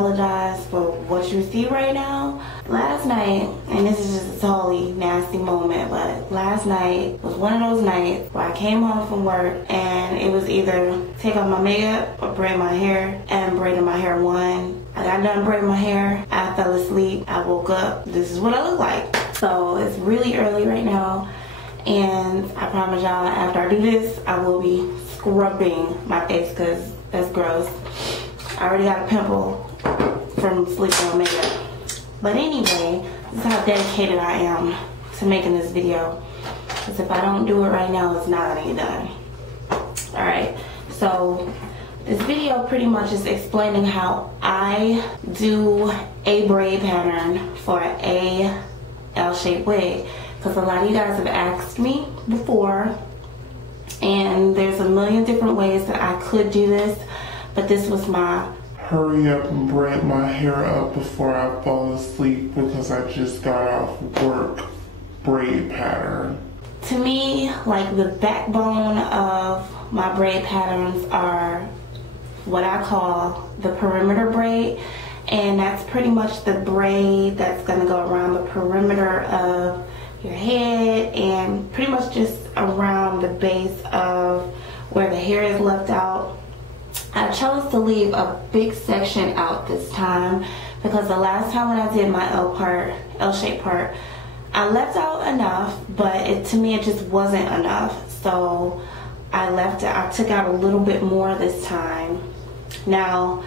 apologize for what you see right now. Last night, and this is just a totally nasty moment, but last night was one of those nights where I came home from work and it was either take off my makeup or braid my hair, and braiding my hair won. I got done braiding my hair, I fell asleep, I woke up, this is what I look like. So it's really early right now, and I promise y'all after I do this, I will be scrubbing my face because that's gross. I already got a pimple from sleeping on makeup. But anyway, this is how dedicated I am to making this video. Because if I don't do it right now, it's not gonna get done. Alright, so this video pretty much is explaining how I do a braid pattern for a L-shaped wig. Because a lot of you guys have asked me before, and there's a million different ways that I could do this, but this was my hurry up and braid my hair up before I fall asleep because I just got off work braid pattern. To me, like, the backbone of my braid patterns are what I call the perimeter braid, and that's pretty much the braid that's going to go around the perimeter of your head and pretty much just around the base of where the hair is left out. I chose to leave a big section out this time because the last time when I did my L-shaped part, I left out enough, but to me it just wasn't enough. So I took out a little bit more this time. Now,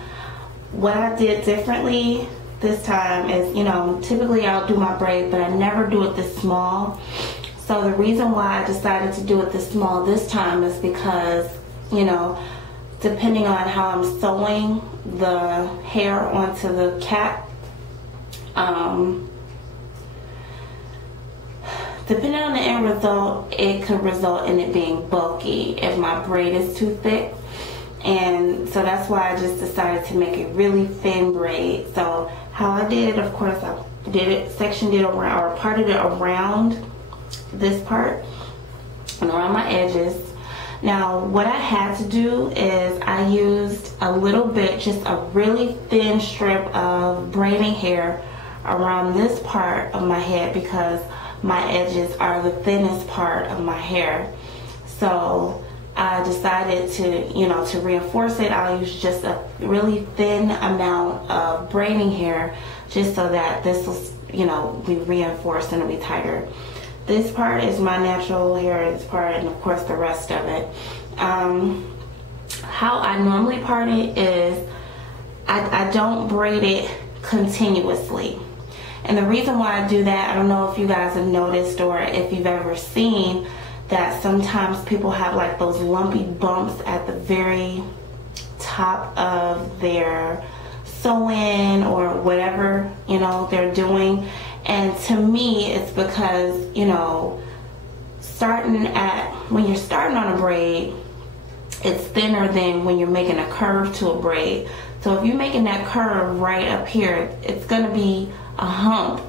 what I did differently this time is, you know, typically I'll do my braid, but I never do it this small. So the reason why I decided to do it this small this time is because, you know, depending on how I'm sewing the hair onto the cap, depending on the end result, it could result in it being bulky if my braid is too thick. And so that's why I just decided to make a really thin braid. So how I did it, of course, I did it, sectioned it around, or parted it around this part and around my edges. Now, what I had to do is I used a little bit, just a really thin strip of braiding hair around this part of my head because my edges are the thinnest part of my hair. So I decided to, you know, to reinforce it, I'll use just a really thin amount of braiding hair just so that this will, you know, be reinforced and it'll be tighter. This part is my natural hair, this part, and of course the rest of it. How I normally part it is I don't braid it continuously. And the reason why I do that, I don't know if you guys have noticed or if you've ever seen that sometimes people have like those lumpy bumps at the very top of their sewing or whatever, you know, they're doing. And to me, it's because, you know, when you're starting on a braid, it's thinner than when you're making a curve to a braid. So if you're making that curve right up here, it's going to be a hump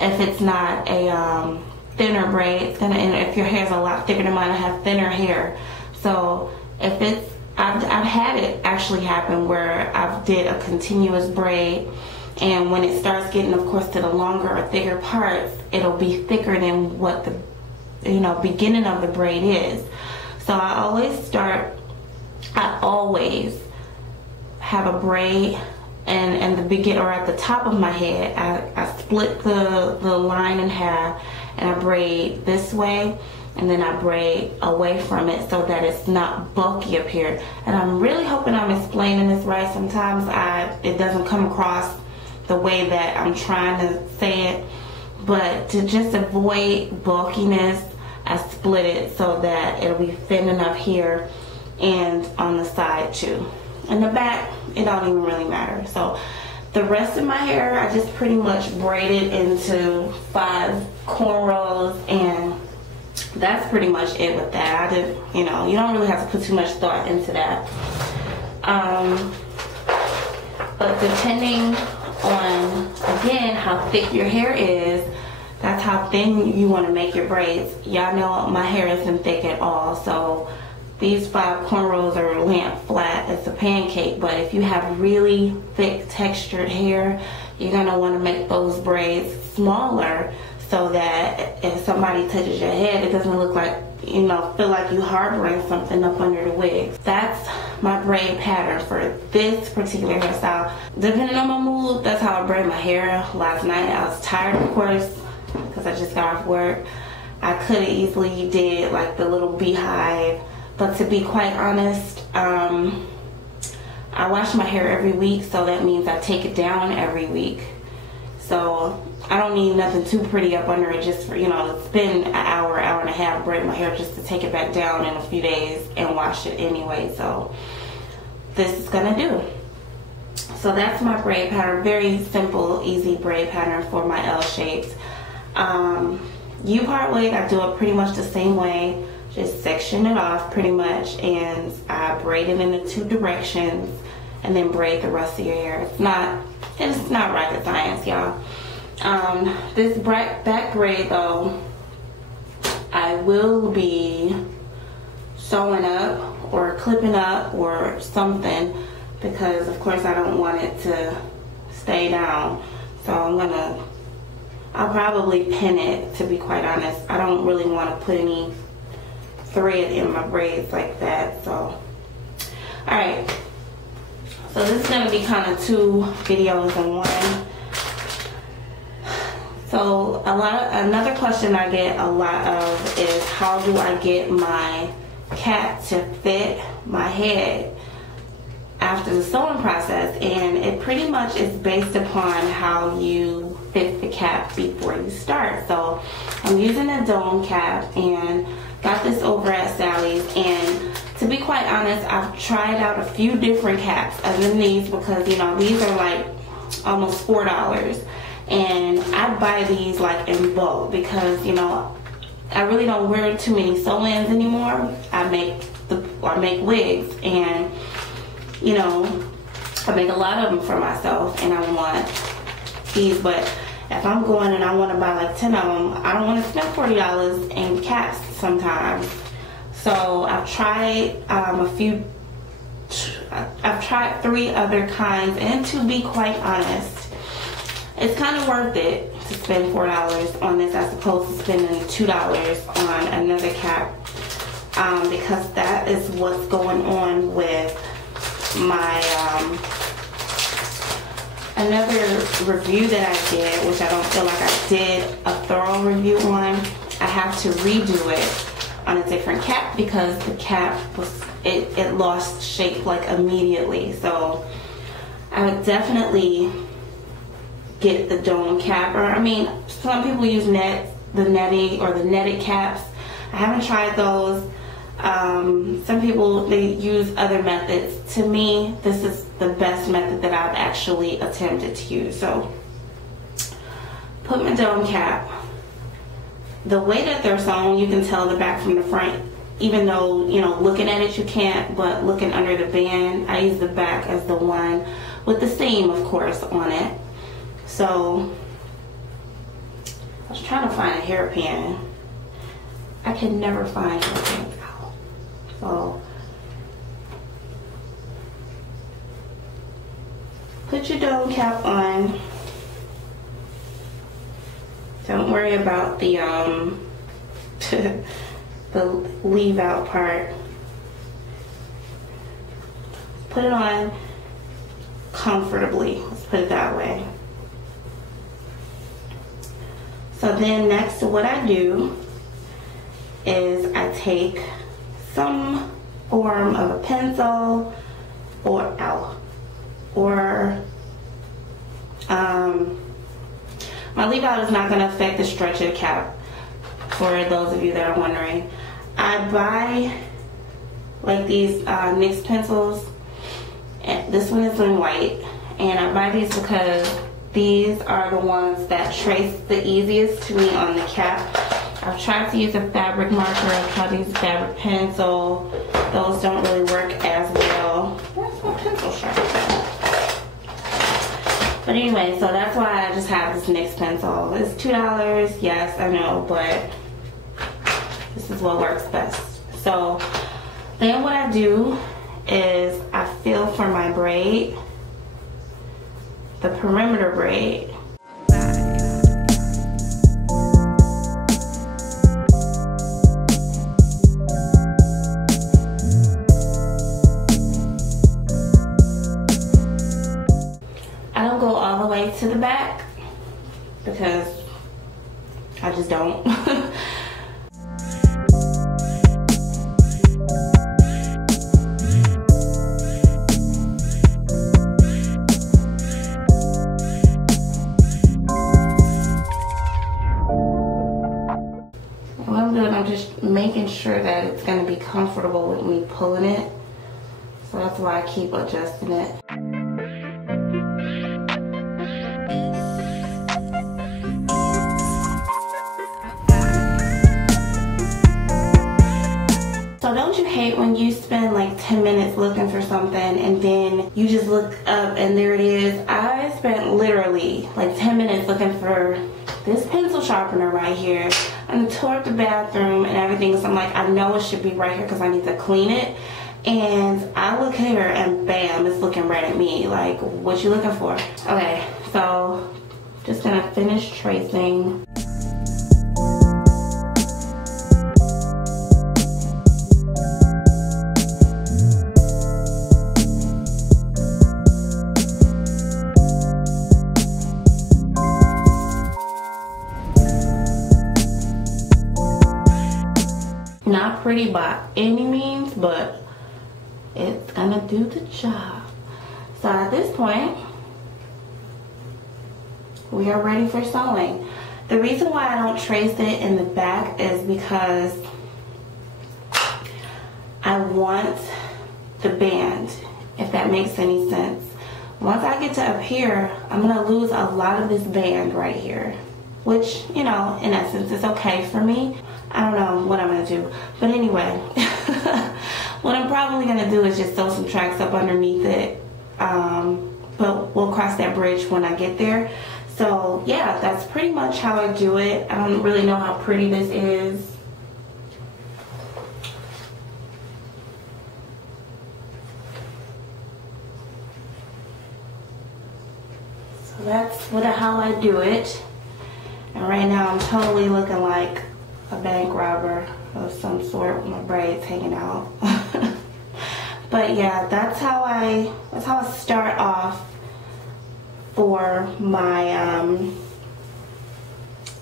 if it's not a thinner braid. It's gonna, and if your hair's a lot thicker than mine, I have thinner hair. So if it's, I've had it actually happen where I've did a continuous braid, and when it starts getting, of course, to the longer or thicker parts, it'll be thicker than what the, you know, beginning of the braid is. So I always have a braid and the begin, or at the top of my head, I split the line in half and I braid this way, and then I braid away from it so that it's not bulky up here. And I'm really hoping I'm explaining this right. Sometimes it doesn't come across the way that I'm trying to say it, but to just avoid bulkiness, I split it so that it'll be thin enough here and on the side too. In the back, it don't even really matter. So the rest of my hair, I just pretty much braided into 5 cornrows, and that's pretty much it with that. I did, you know, you don't really have to put too much thought into that. But depending on, again, how thick your hair is, that's how thin you want to make your braids. Y'all know my hair isn't thick at all, so these 5 cornrows are lamp flat. It's a pancake, but if you have really thick textured hair, you're gonna want to make those braids smaller so that if somebody touches your head, it doesn't look like, you know, feel like you harboring something up under the wig. That's my braid pattern for this particular hairstyle. Depending on my mood, that's how I braid my hair. Last night I was tired, of course, because I just got off work. I could have easily did like the little beehive, but to be quite honest, I wash my hair every week, so that means I take it down every week. So I don't need nothing too pretty up under it just for, you know, spend an hour, hour and a half braiding my hair just to take it back down in a few days and wash it anyway. So this is gonna do. So that's my braid pattern. Very simple, easy braid pattern for my L shapes. U-part wig, I do it pretty much the same way. Just section it off pretty much, and I braid it in the 2 directions and then braid the rest of your hair. It's not rocket science, y'all. This back braid though, I will be sewing up or clipping up or something, because of course I don't want it to stay down. So I'll probably pin it, to be quite honest. I don't really want to put any thread in my braids like that. So alright, so this is going to be kind of 2 videos in one. So another question I get a lot of is, how do I get my cap to fit my head after the sewing process? And it pretty much is based upon how you fit the cap before you start. So I'm using a dome cap and got this over at Sally's, and to be quite honest, I've tried out a few different caps other than these, because you know these are like almost $4, and I buy these like in bulk because, you know, I really don't wear too many sew-ins anymore. I make wigs, and you know, I make a lot of them for myself, and I want these. But if I'm going and I want to buy like 10 of them, I don't want to spend $40 in caps sometimes. So I've tried I've tried 3 other kinds, and to be quite honest, it's kind of worth it to spend $4 on this as opposed to spending $2 on another cap, because that is what's going on with my another review that I did, which I don't feel like I did a thorough review on. I have to redo it on a different cap because the cap was, it lost shape like immediately. So I would definitely get the dome cap, or I mean, some people use the netted caps. I haven't tried those. Some people, they use other methods. To me, this is the best method that I've actually attempted to use. So put my dome cap. The way that they're sewn, you can tell the back from the front, even though, you know, looking at it you can't, but looking under the band, I use the back as the one with the seam, of course, on it. So I was trying to find a hairpin. I can never find hairpins. So put your dome cap on. Don't worry about the the leave out part. Put it on comfortably, let's put it that way. So then next, what I do is I take some form of a pencil my leave out is not going to affect the stretch of the cap, for those of you that are wondering. I buy like these NYX pencils, and this one is in white, and I buy these because these are the ones that trace the easiest to me on the cap. I've tried to use a fabric marker, I've tried to use a fabric pencil. Those don't really work as well. Where's my pencil sharpener? But anyway, so that's why I just have this NYX pencil. It's $2, yes, I know, but this is what works best. So Then what I do is I feel for my braid, the perimeter braid. I don't go all the way to the back because I just don't. What I'm doing, I'm just making sure that it's going to be comfortable with me pulling it. So that's why I keep adjusting it. So don't you hate when you spend like 10 minutes looking for something and then you just look up and there it is? I spent literally like 10 minutes looking for this pencil sharpener right here. I tore up the bathroom and everything, so I'm like, I know it should be right here because I need to clean it. And I look here and bam, it's looking right at me. Like, what you looking for? Okay, so just gonna finish tracing. Not pretty by any means, but it's gonna do the job. So at this point, we are ready for sewing. The reason why I don't trace it in the back is because I want the band, if that makes any sense. Once I get to up here, I'm gonna lose a lot of this band right here, which, you know, in essence, is okay for me. I don't know what I'm gonna do, but anyway, what I'm probably gonna do is just sew some tracks up underneath it, but we'll cross that bridge when I get there. So yeah, that's pretty much how I do it. I don't really know how pretty this is. So that's how I do it. And right now I'm totally looking like a bank robber of some sort with my braids hanging out. But yeah, that's how I start off for my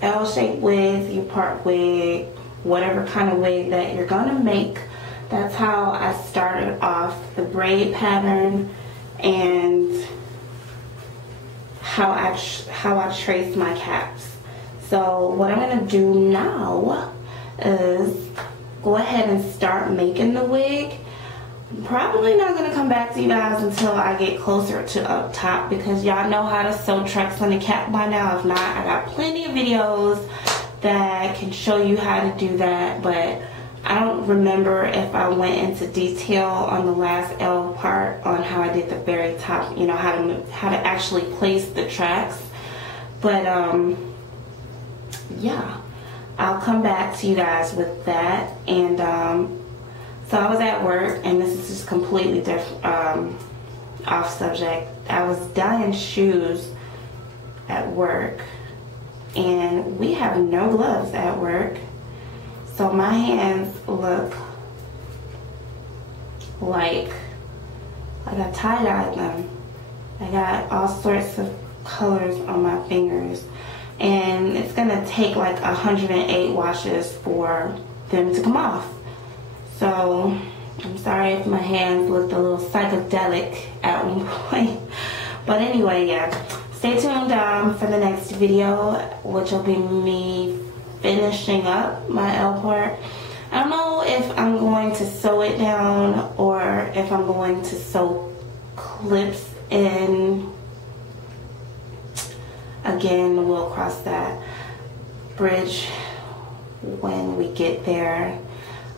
L-shaped wigs, upart wig, whatever kind of wig that you're gonna make. That's how I started off the braid pattern and how I trace my caps. So what I'm gonna do now is go ahead and start making the wig. I'm probably not gonna come back to you guys until I get closer to up top because y'all know how to sew tracks on the cap by now. If not, I got plenty of videos that can show you how to do that, but I don't remember if I went into detail on the last L part on how I did the very top, you know, how to actually place the tracks. But yeah, I'll come back to you guys with that. And so I was at work, and this is just completely different, off subject. I was dyeing shoes at work, and we have no gloves at work, so my hands look like I tie-dyed them. I got all sorts of colors on my fingers, and it's gonna take like 108 washes for them to come off. So I'm sorry if my hands looked a little psychedelic at one point, but anyway, yeah, stay tuned for the next video, which will be me finishing up my L part. I don't know if I'm going to sew it down or if I'm going to sew clips in. Again, we'll cross that bridge when we get there.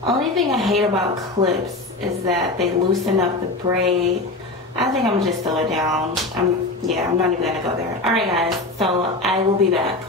Only thing I hate about clips is that they loosen up the braid. I think I'm gonna just sew it down. I'm not even gonna go there. Alright guys, so I will be back.